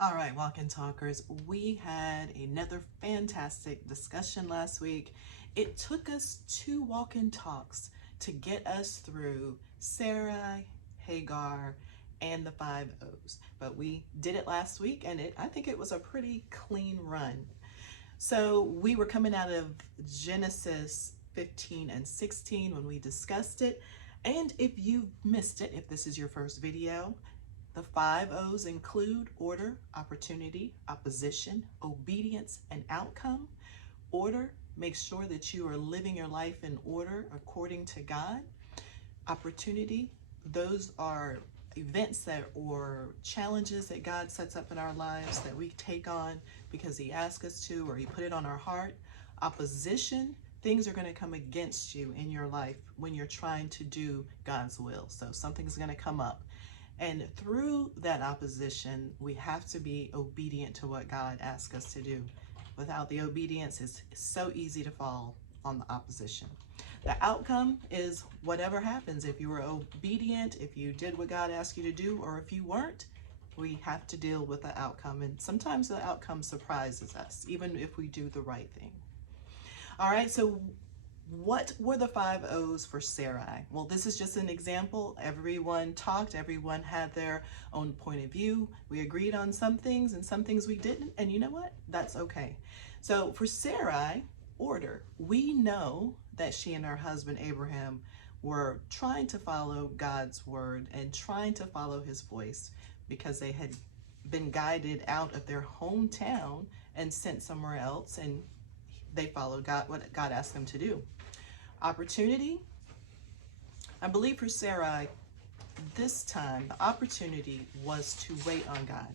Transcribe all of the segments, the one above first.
All right, walk and talkers, we had another fantastic discussion last week. It took us two walk and talks to get us through Sarai, Hagar, and the five O's. But we did it last week, and I think it was a pretty clean run. So we were coming out of Genesis 15 and 16 when we discussed it. And if you missed it, if this is your first video, the five O's include order, opportunity, opposition, obedience, and outcome. Order, make sure that you are living your life in order according to God. Opportunity, those are events that or challenges that God sets up in our lives that we take on because he asks us to or he put it on our heart. Opposition, things are going to come against you in your life when you're trying to do God's will. So something's going to come up. And through that opposition, we have to be obedient to what God asks us to do. Without the obedience, it's so easy to fall on the opposition. The outcome is whatever happens. If you were obedient, if you did what God asked you to do, or if you weren't, we have to deal with the outcome. And sometimes the outcome surprises us, even if we do the right thing. All right, so what were the five O's for Sarai? Well, this is just an example. Everyone talked, everyone had their own point of view. We agreed on some things and some things we didn't, and you know what? That's okay. So for Sarai, order. We know that she and her husband Abraham were trying to follow God's word and trying to follow his voice because they had been guided out of their hometown and sent somewhere else, and they followed God, what God asked them to do. Opportunity, I believe for Sarai, this time the opportunity was to wait on God.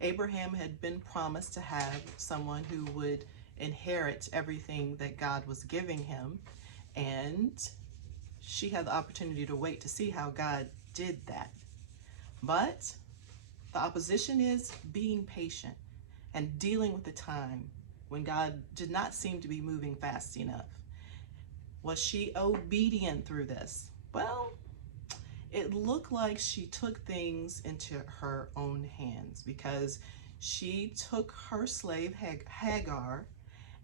Abraham had been promised to have someone who would inherit everything that God was giving him, and she had the opportunity to wait to see how God did that. But the opposition is being patient and dealing with the time when God did not seem to be moving fast enough. Was she obedient through this? Well, it looked like she took things into her own hands because she took her slave Hagar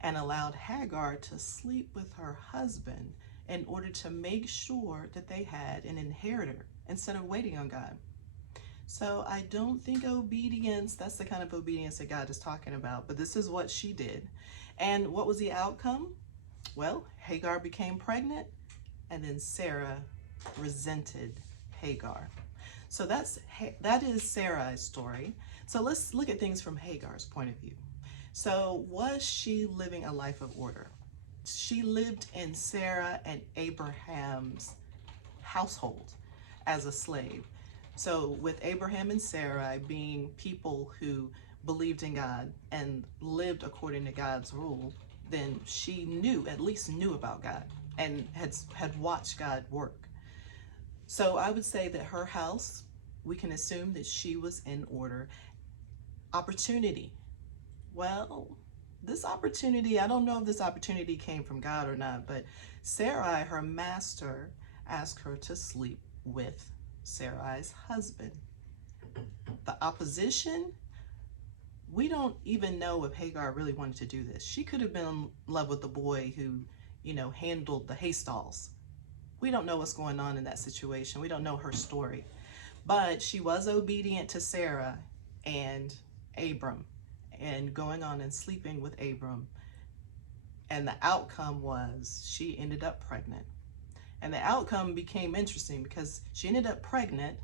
and allowed Hagar to sleep with her husband in order to make sure that they had an inheritor instead of waiting on God. So I don't think obedience, that's the kind of obedience that God is talking about, but this is what she did. And what was the outcome? Well, Hagar became pregnant, and then Sarah resented Hagar. So that is Sarai's story. So let's look at things from Hagar's point of view. So was she living a life of order? She lived in Sarah and Abraham's household as a slave. So with Abraham and Sarai being people who believed in God and lived according to God's rule, then she at least knew about God and had watched God work. So I would say that her house, we can assume that she was in order. Opportunity. Well, this opportunity, I don't know if this opportunity came from God or not, but Sarai, her master, asked her to sleep with Sarai's husband. The opposition, we don't even know if Hagar really wanted to do this. She could have been in love with the boy who, handled the hay stalls. We don't know what's going on in that situation. We don't know her story. But she was obedient to Sarah and Abram and going on and sleeping with Abram. And the outcome was she ended up pregnant. And the outcome became interesting because she ended up pregnant,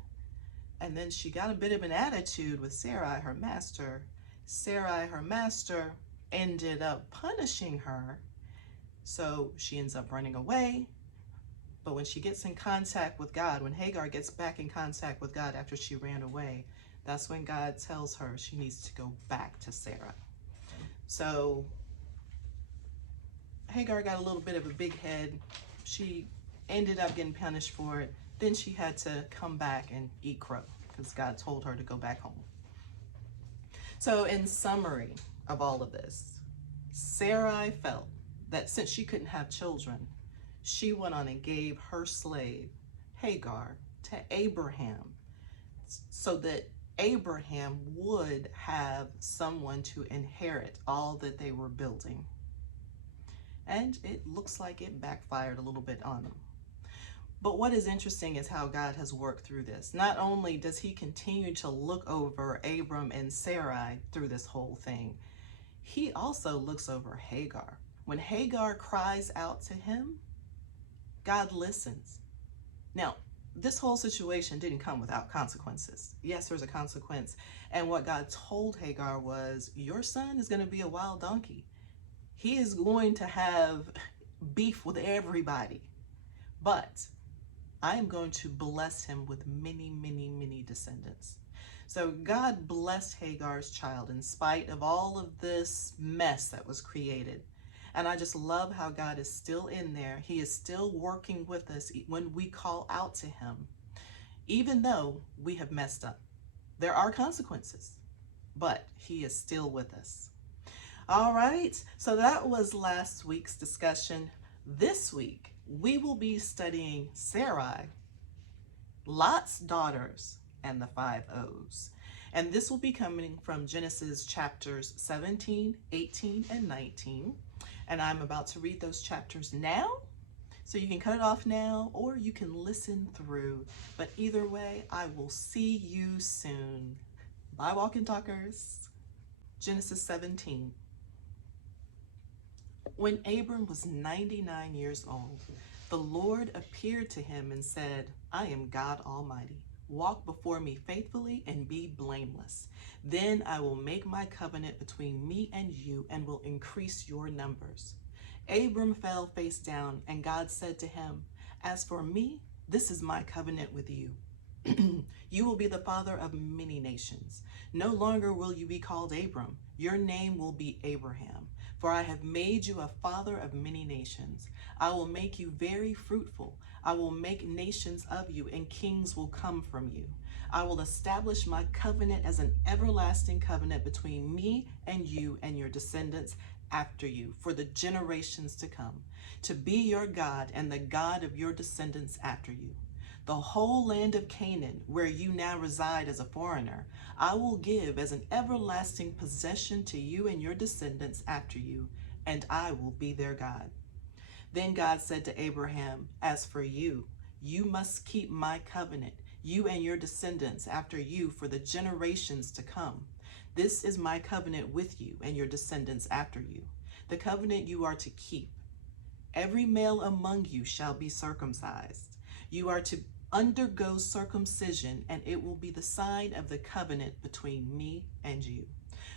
and then she got a bit of an attitude with Sarai, her master. Sarai, her master, ended up punishing her. So she ends up running away. But when she gets in contact with God, when Hagar gets back in contact with God after she ran away, that's when God tells her she needs to go back to Sarah. So Hagar got a little bit of a big head. She ended up getting punished for it. Then she had to come back and eat crow because God told her to go back home. So in summary of all of this, Sarai felt that since she couldn't have children, she went on and gave her slave Hagar to Abraham so that Abraham would have someone to inherit all that they were building. And it looks like it backfired a little bit on them. But what is interesting is how God has worked through this. Not only does he continue to look over Abram and Sarai through this whole thing, he also looks over Hagar. When Hagar cries out to him, God listens. Now, this whole situation didn't come without consequences. Yes, there's a consequence. And what God told Hagar was, your son is going to be a wild donkey. He is going to have beef with everybody. But I am going to bless him with many, many, many descendants. So God blessed Hagar's child in spite of all of this mess that was created. And I just love how God is still in there. He is still working with us when we call out to him, even though we have messed up. There are consequences, but he is still with us. All right, so that was last week's discussion. This week, we will be studying Sarai, Lot's daughters, and the 5 O's. And this will be coming from Genesis chapters 17, 18, and 19. And I'm about to read those chapters now. So you can cut it off now or you can listen through. But either way, I will see you soon. Bye, Walk and Talkers. Genesis 17. When Abram was 99 years old, the Lord appeared to him and said, I am God Almighty. Walk before me faithfully and be blameless. Then I will make my covenant between me and you and will increase your numbers. Abram fell face down, and God said to him, as for me, this is my covenant with you. You will be the father of many nations. No longer will you be called Abram. Your name will be Abraham, for I have made you a father of many nations. I will make you very fruitful. I will make nations of you, and kings will come from you. I will establish my covenant as an everlasting covenant between me and you and your descendants after you for the generations to come, to be your God and the God of your descendants after you. The whole land of Canaan, where you now reside as a foreigner, I will give as an everlasting possession to you and your descendants after you, and I will be their God. Then God said to Abraham, as for you, you must keep my covenant, you and your descendants after you for the generations to come. This is my covenant with you and your descendants after you, the covenant you are to keep. Every male among you shall be circumcised. You are to undergo circumcision, and it will be the sign of the covenant between me and you.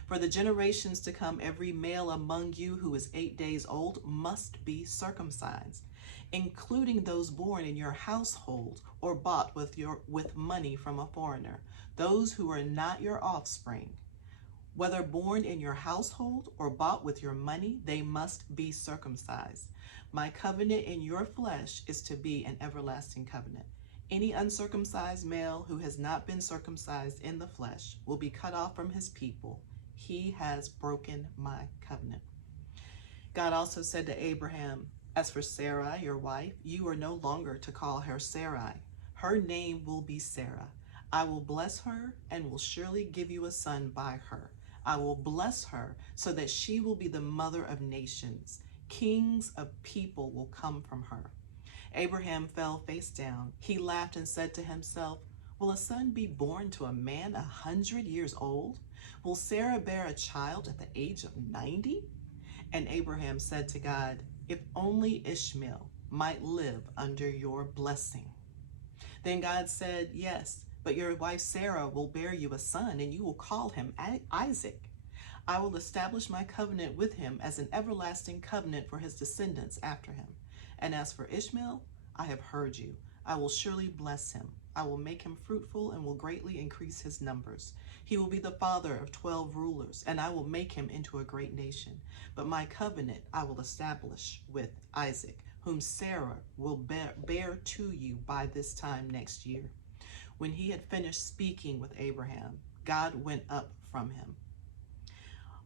For the generations to come, every male among you who is 8 days old must be circumcised, including those born in your household or bought with money from a foreigner, those who are not your offspring. Whether born in your household or bought with your money, they must be circumcised. My covenant in your flesh is to be an everlasting covenant. Any uncircumcised male who has not been circumcised in the flesh will be cut off from his people. He has broken my covenant. God also said to Abraham, as for Sarai, your wife, you are no longer to call her Sarai. Her name will be Sarah. I will bless her and will surely give you a son by her. I will bless her so that she will be the mother of nations. Kings of people will come from her. Abraham fell face down. He laughed and said to himself, will a son be born to a man 100 years old? Will Sarah bear a child at the age of 90? And Abraham said to God, if only Ishmael might live under your blessing. Then God said, yes, but your wife Sarah will bear you a son, and you will call him Isaac. I will establish my covenant with him as an everlasting covenant for his descendants after him. And as for Ishmael, I have heard you. I will surely bless him. I will make him fruitful and will greatly increase his numbers. He will be the father of 12 rulers, and I will make him into a great nation. But my covenant I will establish with Isaac, whom Sarah will bear to you by this time next year. When he had finished speaking with Abraham, God went up from him.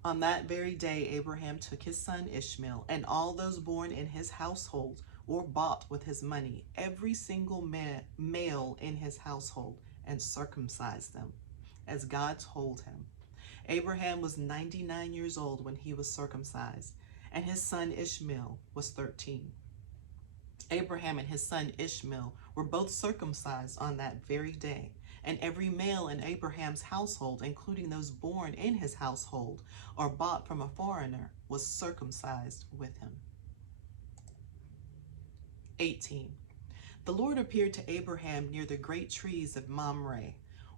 On that very day, Abraham took his son Ishmael and all those born in his household or bought with his money, every single male in his household, and circumcised them. as God told him. Abraham was 99 years old when he was circumcised, and his son Ishmael was 13. Abraham and his son Ishmael were both circumcised on that very day, and every male in Abraham's household, including those born in his household or bought from a foreigner, was circumcised with him. 18. The Lord appeared to Abraham near the great trees of Mamre,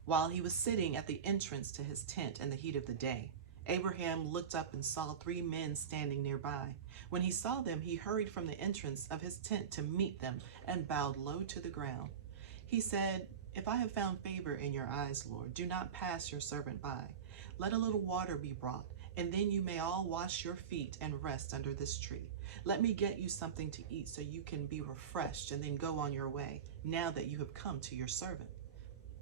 while he was sitting at the entrance to his tent in the heat of the day. Abraham looked up and saw 3 men standing nearby. When he saw them, he hurried from the entrance of his tent to meet them and bowed low to the ground. He said, "If I have found favor in your eyes, Lord, do not pass your servant by. Let a little water be brought, and then you may all wash your feet and rest under this tree. Let me get you something to eat so you can be refreshed and then go on your way, now that you have come to your servant."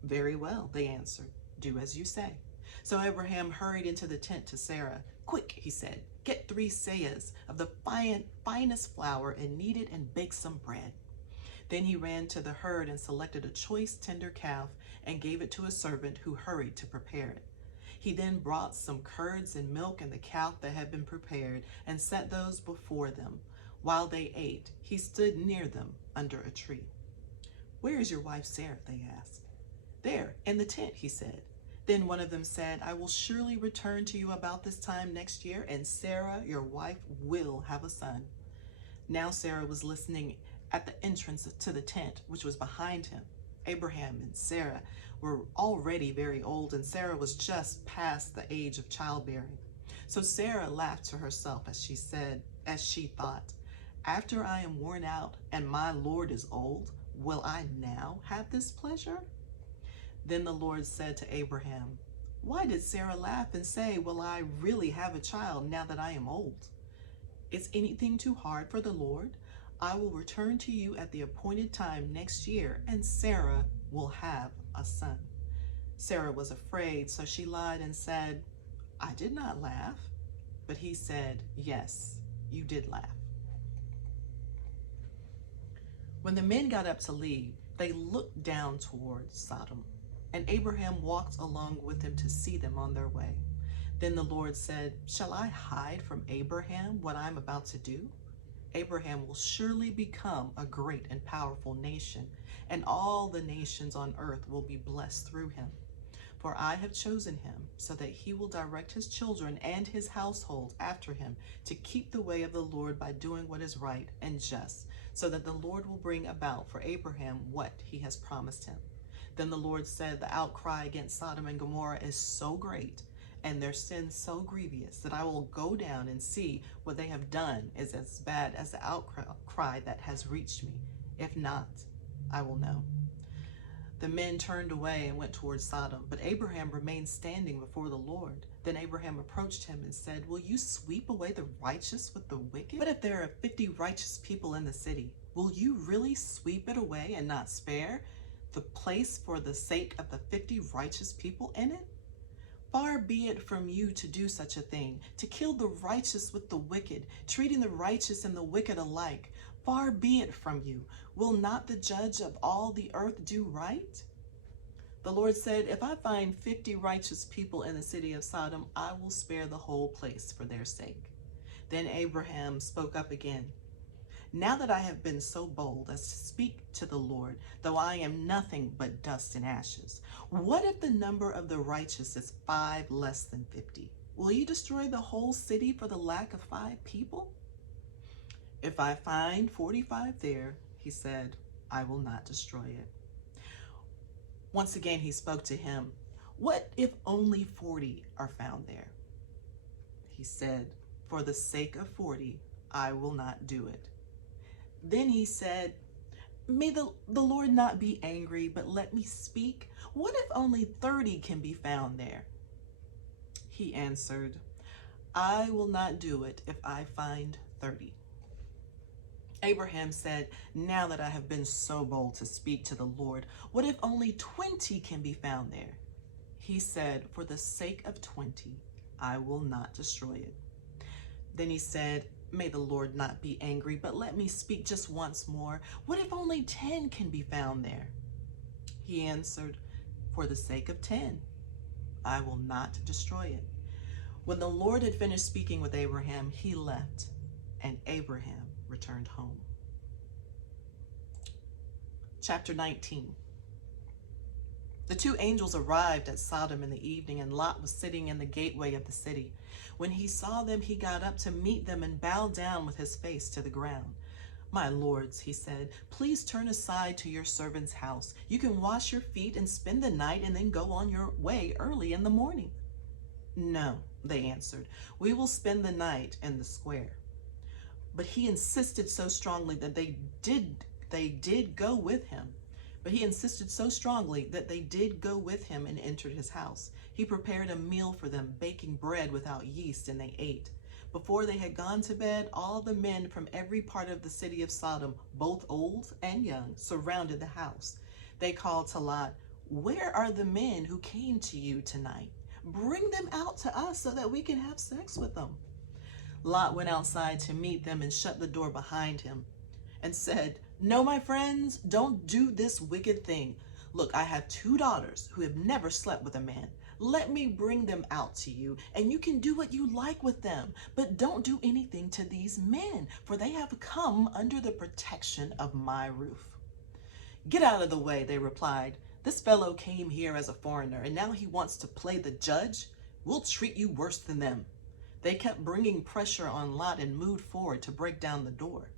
"Very well," they answered. "Do as you say." So Abraham hurried into the tent to Sarah. "Quick," he said, "get 3 seahs of the finest flour and knead it and bake some bread." Then he ran to the herd and selected a choice tender calf and gave it to a servant who hurried to prepare it. He then brought some curds and milk and the calf that had been prepared and set those before them. While they ate, he stood near them under a tree. "Where is your wife Sarah?" they asked. "There, in the tent," he said. Then one of them said, "I will surely return to you about this time next year, and Sarah, your wife, will have a son." Now Sarah was listening at the entrance to the tent, which was behind him. Abraham and Sarah were already very old, and Sarah was just past the age of childbearing. So Sarah laughed to herself as she thought, "After I am worn out and my Lord is old, will I now have this pleasure?" Then the Lord said to Abraham, "Why did Sarah laugh and say, 'Will I really have a child now that I am old?' Is anything too hard for the Lord? I will return to you at the appointed time next year, and Sarah will have a son." Sarah was afraid, so she lied and said, "I did not laugh." But he said, "Yes, you did laugh." When the men got up to leave, they looked down toward Sodom, and Abraham walked along with them to see them on their way. Then the Lord said, "Shall I hide from Abraham what I am about to do? Abraham will surely become a great and powerful nation, and all the nations on earth will be blessed through him. For I have chosen him so that he will direct his children and his household after him to keep the way of the Lord by doing what is right and just, so that the Lord will bring about for Abraham what he has promised him." Then the Lord said, "The outcry against Sodom and Gomorrah is so great, and their sin so grievous, that I will go down and see what they have done is as bad as the outcry that has reached me. If not, I will know." The men turned away and went toward Sodom, but Abraham remained standing before the Lord. Then Abraham approached him and said, "Will you sweep away the righteous with the wicked? What if there are 50 righteous people in the city? Will you really sweep it away and not spare the place for the sake of the 50 righteous people in it? Far be it from you to do such a thing, to kill the righteous with the wicked, treating the righteous and the wicked alike. Far be it from you. Will not the judge of all the earth do right?" The Lord said, "If I find 50 righteous people in the city of Sodom, I will spare the whole place for their sake." Then Abraham spoke up again. "Now that I have been so bold as to speak to the Lord, though I am nothing but dust and ashes, what if the number of the righteous is 5 less than 50? Will you destroy the whole city for the lack of 5 people? If I find 45 there," he said, "I will not destroy it." Once again he spoke to him. "What if only 40 are found there?" He said, "For the sake of 40, I will not do it." Then he said, "May the Lord not be angry, but let me speak. What if only 30 can be found there?" He answered, "I will not do it if I find 30. Abraham said, "Now that I have been so bold to speak to the Lord, what if only 20 can be found there?" He said, "For the sake of 20, I will not destroy it." Then he said, "May the Lord not be angry, but let me speak just once more. What if only 10 can be found there?" He answered, "For the sake of 10, I will not destroy it. When the Lord had finished speaking with Abraham, he left, and Abraham returned home. Chapter 19. The two angels arrived at Sodom in the evening, and Lot was sitting in the gateway of the city. When he saw them, he got up to meet them and bowed down with his face to the ground. My lords, he said, please turn aside to your servant's house. You can wash your feet and spend the night and then go on your way early in the morning. No, they answered, we will spend the night in the square. But he insisted so strongly that they did go with him. But he insisted so strongly that they did go with him and entered his house. He prepared a meal for them, baking bread without yeast, and they ate. Before they had gone to bed, all the men from every part of the city of Sodom, both old and young, surrounded the house. They called to Lot, where are the men who came to you tonight? Bring them out to us so that we can have sex with them. Lot went outside to meet them and shut the door behind him and said, no, my friends, don't do this wicked thing. Look, I have 2 daughters who have never slept with a man. Let me bring them out to you, and you can do what you like with them. But don't do anything to these men, for they have come under the protection of my roof. Get out of the way, they replied. This fellow came here as a foreigner, and now he wants to play the judge. We'll treat you worse than them. They kept bringing pressure on Lot and moved forward to break down the door.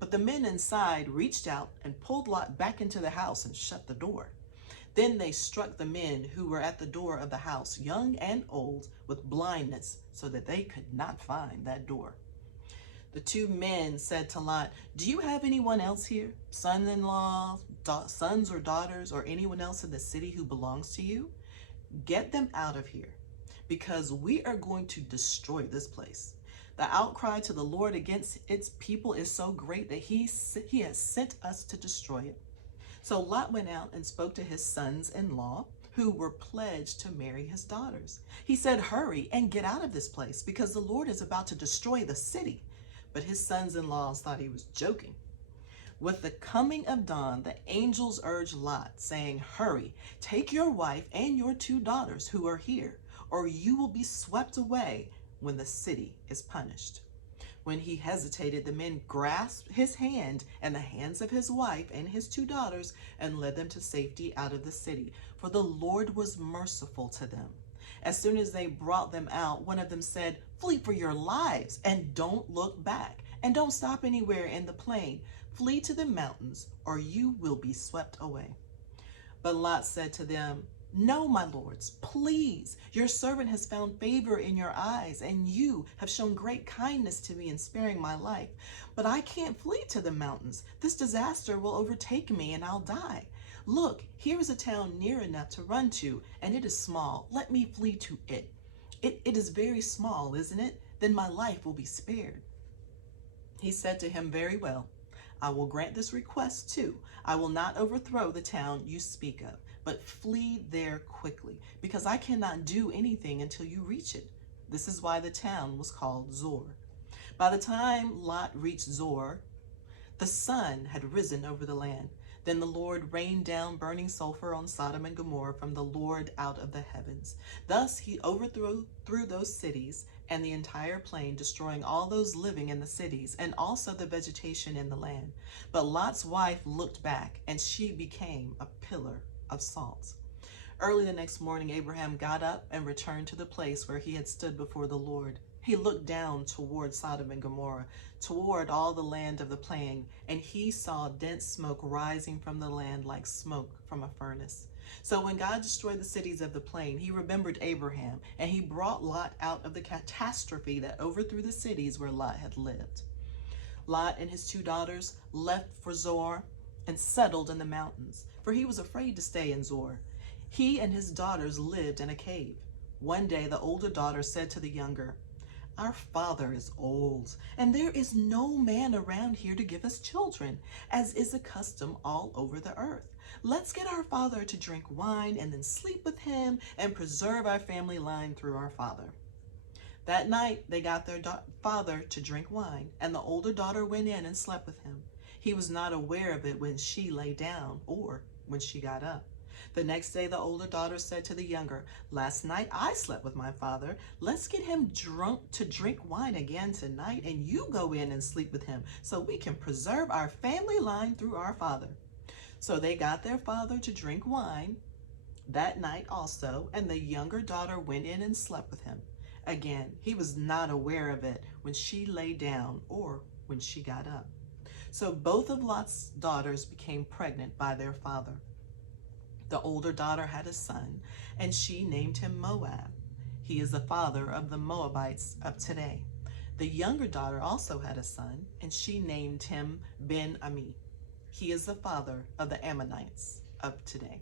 But the men inside reached out and pulled Lot back into the house and shut the door. Then they struck the men who were at the door of the house, young and old, with blindness, so that they could not find that door. The 2 men said to Lot, do you have anyone else here, son-in-law, sons or daughters, or anyone else in the city who belongs to you? Get them out of here, because we are going to destroy this place. The outcry to the Lord against its people is so great that he has sent us to destroy it. So Lot went out and spoke to his sons-in-law, who were pledged to marry his daughters. He said, hurry and get out of this place, because the Lord is about to destroy the city. But his sons-in-laws thought he was joking. With the coming of dawn, the angels urged Lot, saying, hurry, take your wife and your 2 daughters who are here, or you will be swept away when the city is punished. When he hesitated, the men grasped his hand and the hands of his wife and his 2 daughters and led them to safety out of the city, for the Lord was merciful to them. As soon as they brought them out, one of them said, flee for your lives and don't look back, and don't stop anywhere in the plain. Flee to the mountains, or you will be swept away. But Lot said to them, no, my lords, please, your servant has found favor in your eyes, and you have shown great kindness to me in sparing my life. But I can't flee to the mountains. This disaster will overtake me, and I'll die. Look, here is a town near enough to run to, and it is small. Let me flee to it. It is very small, isn't it? Then my life will be spared. He said to him, very well, I will grant this request too. I will not overthrow the town you speak of, but flee there quickly, because I cannot do anything until you reach it. This is why the town was called Zor. By the time Lot reached Zor, the sun had risen over the land. Then the Lord rained down burning sulfur on Sodom and Gomorrah from the Lord out of the heavens. Thus he overthrew those cities and the entire plain, destroying all those living in the cities and also the vegetation in the land. But Lot's wife looked back, and she became a pillar of salt. Early the next morning, Abraham got up and returned to the place where he had stood before the Lord. He looked down toward Sodom and Gomorrah, toward all the land of the plain, and he saw dense smoke rising from the land like smoke from a furnace. So when God destroyed the cities of the plain, he remembered Abraham, and he brought Lot out of the catastrophe that overthrew the cities where Lot had lived. Lot and his 2 daughters left for Zor and settled in the mountains, for he was afraid to stay in Zor. He and his daughters lived in a cave. One day the older daughter said to the younger, our father is old, and there is no man around here to give us children, as is a custom all over the earth. Let's get our father to drink wine and then sleep with him and preserve our family line through our father. That night they got their father to drink wine, and the older daughter went in and slept with him. He was not aware of it when she lay down or when she got up. The next day, the older daughter said to the younger, "Last night I slept with my father. Let's get him drunk to drink wine again tonight, and you go in and sleep with him so we can preserve our family line through our father." So they got their father to drink wine that night also, and the younger daughter went in and slept with him. Again, he was not aware of it when she lay down or when she got up. So both of Lot's daughters became pregnant by their father. The older daughter had a son, and she named him Moab. He is the father of the Moabites of today. The younger daughter also had a son, and she named him Ben-Ami. He is the father of the Ammonites of today.